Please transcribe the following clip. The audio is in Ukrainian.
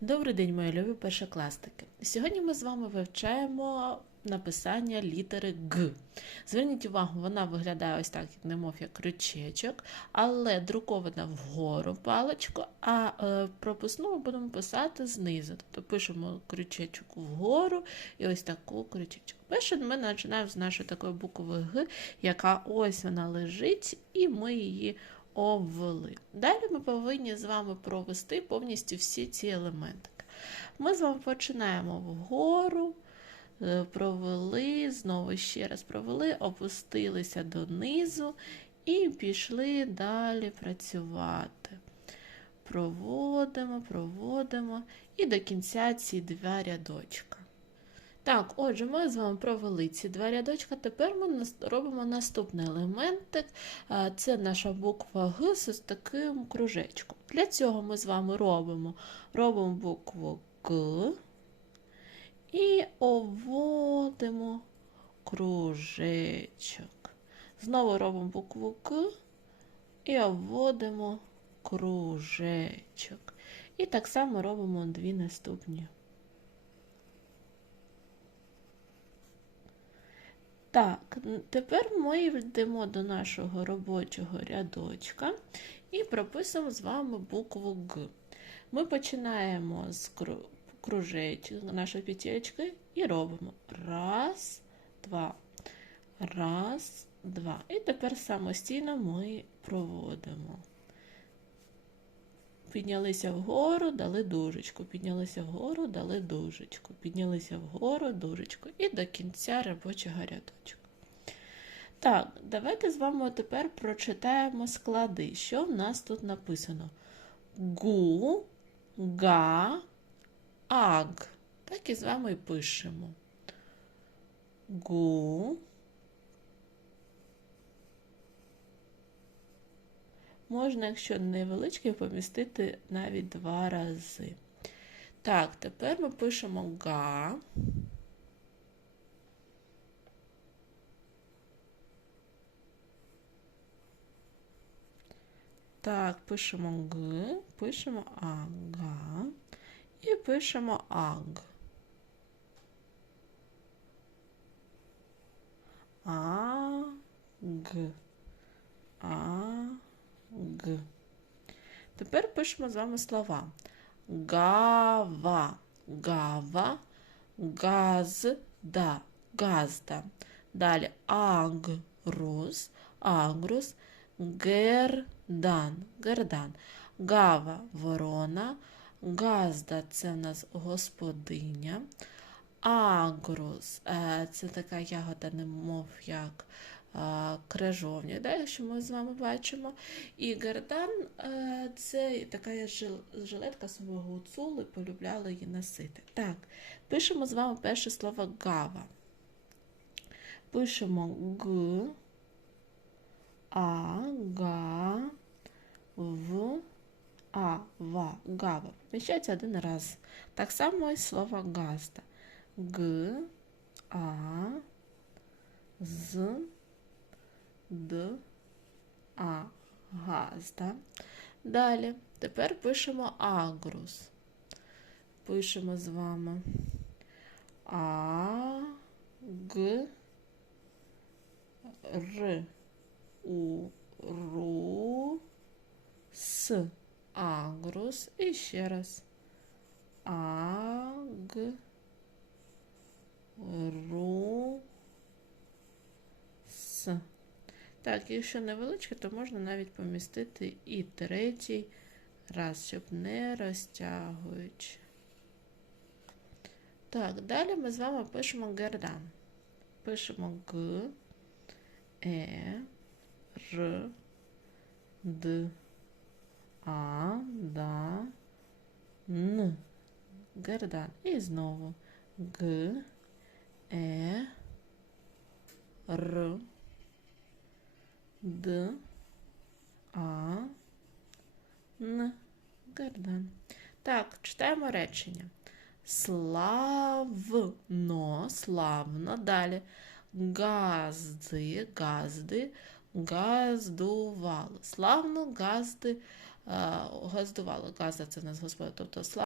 Добрий день, мої любі першокласники. Сьогодні ми з вами вивчаємо написання літери Г. Зверніть увагу, вона виглядає ось так, як немов як крючечок, але друкована вгору паличку, а е, прописну ми будемо писати знизу. Тобто пишемо крючечок вгору і ось таку крючечок. Перше ми починаємо з нашої такої букви Г, яка ось вона лежить, і ми її обвели. Далі ми повинні з вами провести повністю всі ці елементи. Ми з вами починаємо вгору, е, провели, знову ще раз провели, опустилися донизу і пішли далі працювати. Проводимо, проводимо і до кінця ці два рядочка. Так, отже, ми з вами провели ці два рядочка. Тепер ми робимо наступний елементик. Це наша буква Г з таким кружечком. Для цього ми з вами робимо, робимо букву Г і обводимо кружечок. Знову робимо букву К і обводимо кружечок. І так само робимо дві наступні. Так, тепер ми йдемо до нашого робочого рядочка і прописуємо з вами букву Г. Ми починаємо з кру- кружечка, нашої петельки і робимо раз, два, раз, два. І тепер самостійно ми проводимо. Піднялися вгору, дали дужечку, піднялися вгору, дали дужечку, піднялися вгору, дужечку і до кінця робочого рядочка. Так, давайте з вами тепер прочитаємо склади. Що в нас тут написано? Гу, га, аг. Так і з вами пишемо. Гу. Можна, якщо невеличкий, помістити навіть два рази. Так, тепер ми пишемо га. Так, пишемо Г, пишемо ага і пишемо аг. Аг. Тепер пишемо з вами слова. Гава, гава, газда, газда. Далі агрус, агрус, гердан, гердан. Гава ворона, газда це в нас господиня. Агрус е, це така ягода, немов як е, крижовня, да, якщо ми з вами бачимо. І гердан е, це така жилетка свого гуцули, полюбляли її носити. Так, пишемо з вами перше слово гава. Пишемо г, а, га, в, а, ва, гава. Поміщається один раз. Так само і слово газда. Г, А, З, Д, А, газда. Далі. Тепер пишемо агрус. Пишемо з вами А, Г, Р, У, Ру, С. Агрус. І ще раз. Аг, Ру, С. Так, якщо невеличке, то можна навіть помістити і третій раз, щоб не розтягуючи. Так, далі ми з вами пишемо гердан. Пишемо Г, Е, Р, Д, А, Да, Н. Гердан. І знову Г, Е, Р, Д, А, Н. Гердан. Так, читаємо речення. Славно, славно. Далі. Газди, газди, газдували. Славно газди, газдували. Газда це в нас господа, тобто славно.